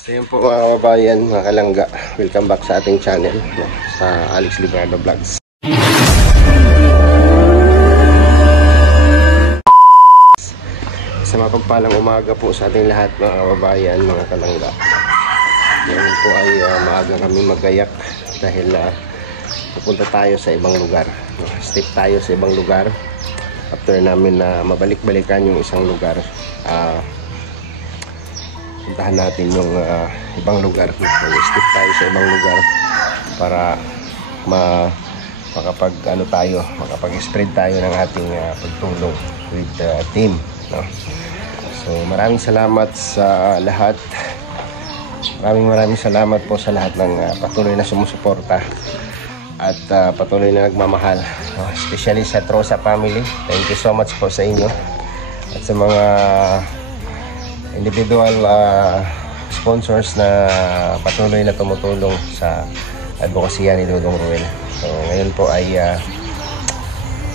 So yun po mga kababayan, mga kalangga, welcome back sa ating channel, sa Alex Librado Vlogs. Sa mapagpalang umaga po sa ating lahat mga kababayan, mga kalangga. Ngayon po ay maaga kami magayak dahil pupunta tayo sa ibang lugar. Step tayo sa ibang lugar after namin na mabalik-balikan yung isang lugar. Puntahan natin yung ibang lugar. Step tayo sa ibang lugar para makapag-spread tayo ng ating pagtulong with the team, no? So maraming salamat sa lahat. Maraming salamat po sa lahat ng patuloy na sumusuporta at patuloy na nagmamahal, especially sa Trosa family. Thank you so much po sa inyo at sa mga individual sponsors na patuloy na tumutulong sa advokasya ni Dudong Ruel. So ngayon po ay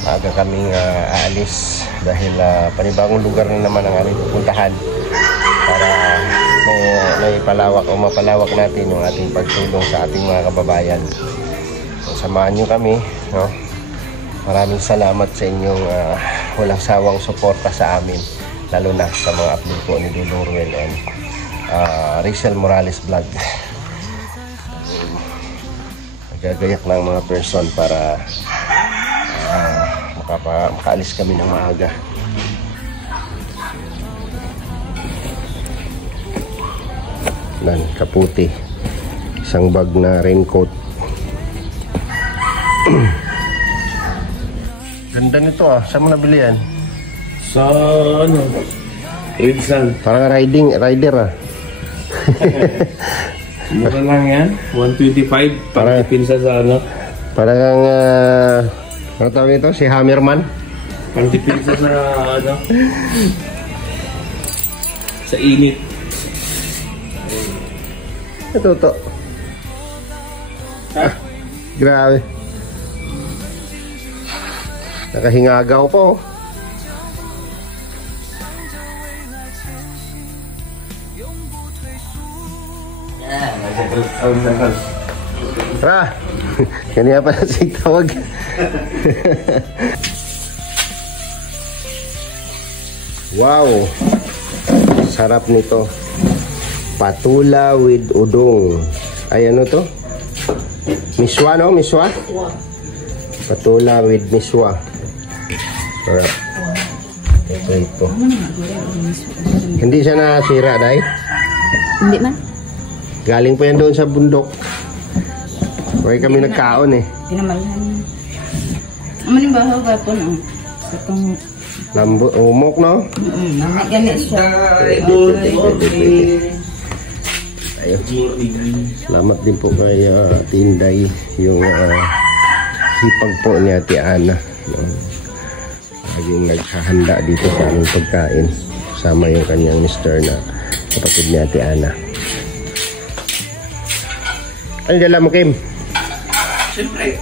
maaga kaming aalis dahil panibagong lugar na naman ang aming pupuntahan para may mapalawak natin yung ating pagtulong sa ating mga kababayan. So samahan nyo kami, no? Maraming salamat sa inyong walang sawang suporta sa amin, lalo na sa mga upload po ni Dudong Ruel and Rachel Morales Vlog. Nagagayak ng mga person para makaalis kami ng maaga. Nan, kaputi, isang bag na raincoat. Ganda nito saan mo nabili yan? Sa Ridsan. Parang rider Mura lang yan, 125 para pinsa sa parang ano tawag ito? Si Hammerman? Pantipinsa sa sa init. Ito to. Grabe. Nakahingagaw po. Tara. Kanya pa na tawag. Wow. Sarap nito. Patula with udong. Ay ano to? Miswa, no? Miswa? Patula with miswa. Sarap. Ito. Hindi siya nasira, Day? Hindi man. Galing pa yan doon sa bundok. Okay kami nagkaon Pinamalihan. Amanin ba ako gapon sa itong lambo, umok, no? Namak ganit siya. Ayun. Salamat din po kay Tinday, yung sipag po ni Ate Ana, no? Laging naghahanda dito sa aming pagkain, kasama yung kanyang mister na kapatid ni Ate Ana. Ano dala mo, Kim? Siyempre,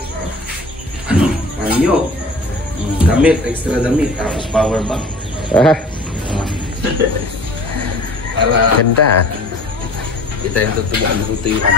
panyo, damit, extra damit, tapos power bank. Para Ganda. kita yung tutuyuan.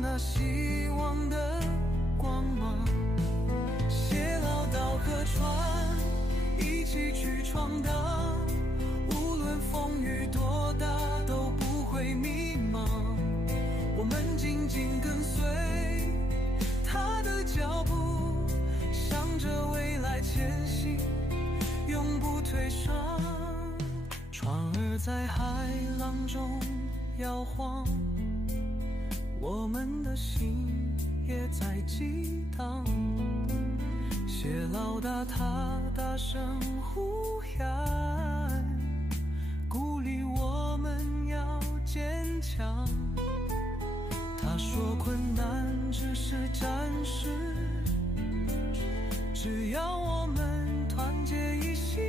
那希望的光芒，偕老到河川，一起去闯荡。无论风雨多大，都不会迷茫。我们紧紧跟随他的脚步，向着未来前行，永不退让。船儿在海浪中摇晃，我们的心也在激荡。谢老大他大声呼喊，鼓励我们要坚强。他说困难只是暂时，只要我们团结一心，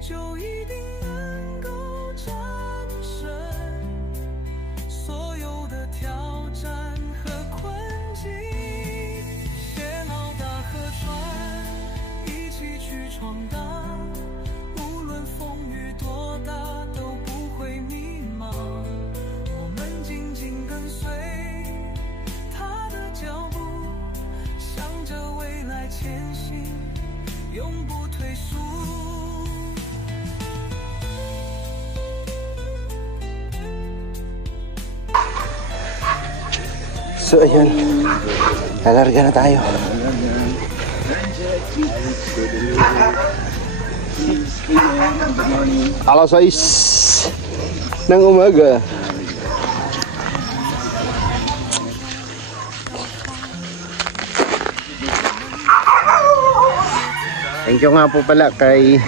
就一定能够战胜所有的挑战和困境。携老大河船，一起去闯荡。无论风雨多大，都不会迷茫。我们紧紧跟随他的脚步，向着未来前行，永不退缩。So ayun, lalarga na tayo. Alas 6 ng umaga. Thank you nga po pala kay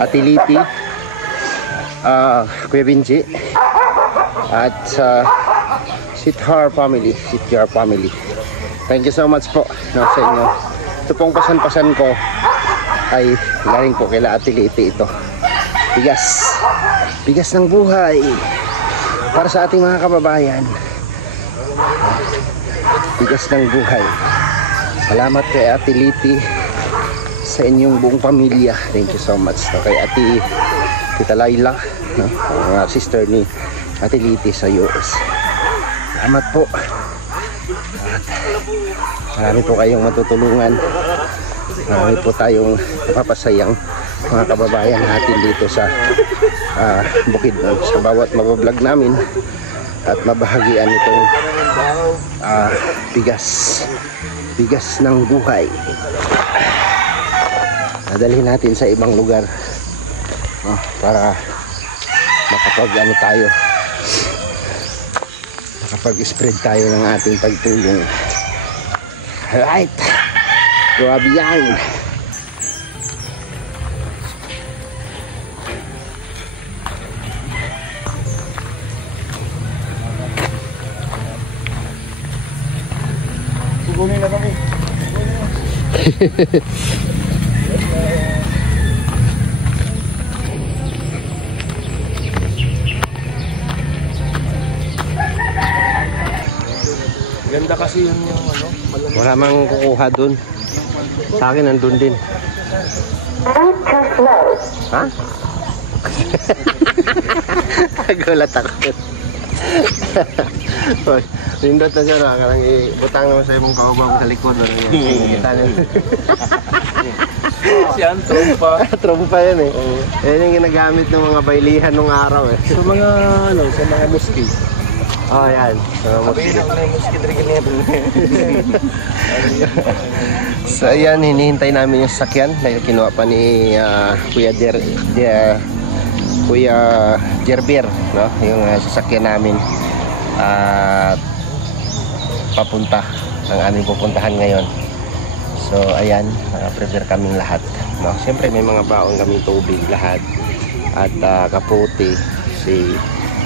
Ate Liti, Kuya Vinci, at sa CTR family. Thank you so much po, no, sa inyo. Ito pong pasan-pasan ko ay galing po kay Ate Liti. Ito bigas ng buhay para sa ating mga kababayan. Bigas ng buhay. Salamat kay Ate Liti, sa inyong buong pamilya. Thank you so much, no, kay Tita Laila, no, ang sister ni Ate Liti sa US. Salamat po. At marami po kayong matutulungan. Marami po tayong napapasayang mga kababayan natin dito sa Bukidnon, sa bawat mabablog namin at mabahagian itong bigas ng buhay. Nadalhin natin sa ibang lugar, para makapag-spread tayo ng ating pagtulong. Alright, grabe yan. Sugunin na kami. Ganda kasi yun yung ano, Wala mang kukuha dun. Sa akin nandun din. Ha? Nagulat ako. Nindot na siya, karang ibutang naman sa ibang kaubang sa likod. Kita niya. Yan, trompa. Trompa yan eh. Yan yung ginagamit ng mga bailihan nung araw eh. Sa mga ano, sa mga muski. Oh, yan. So, ayan, hinihintay namin yung sasakyan dahil kinuha pa ni Kuya Jerber, no? Yung sasakyan namin at papunta ang aming pupuntahan ngayon. So, ayan, prepare kaming lahat, no? Siyempre, may mga baon kaming tubig lahat at kaputi.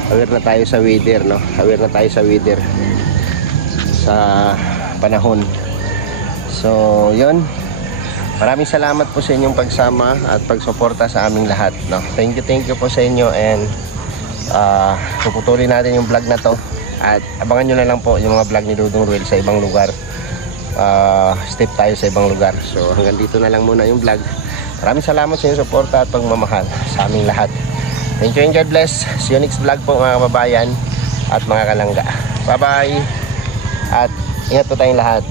Aware na tayo sa weather, no? Aware na tayo sa weather sa panahon. So, yun. Maraming salamat po sa inyong pagsama at pagsuporta sa aming lahat, no? Thank you po sa inyo, and puputulin natin yung vlog na to at abangan nyo na lang po yung mga vlog ni Dudong Ruel sa ibang lugar. Step tayo sa ibang lugar. So, hanggang dito na lang muna yung vlog. Maraming salamat sa inyong suporta at pagmamahal sa aming lahat. Thank you and God bless. See you next vlog po mga kababayan at mga kalangga. Bye bye. At ingat po tayong lahat.